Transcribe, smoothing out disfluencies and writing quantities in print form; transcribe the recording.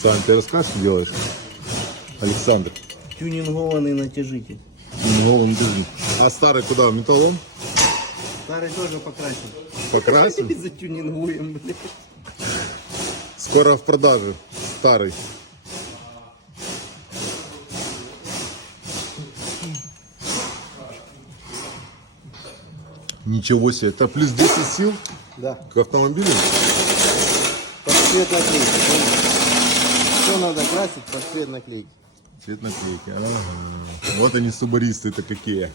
Сань, ты расскажешь, что делаешь? Александр. Тюнингованный натяжитель. Новым дыжим. А старый куда? Металлом? Старый тоже покрасил. Покрасим? Затюнингуем, блядь. Скоро в продаже. Старый. Ничего себе. Это плюс 10 сил Да. к автомобилю? Под цвет наклейки. Все надо красить под цвет наклейки. Цвет наклейки. Ага. Вот они, субаристы-то какие.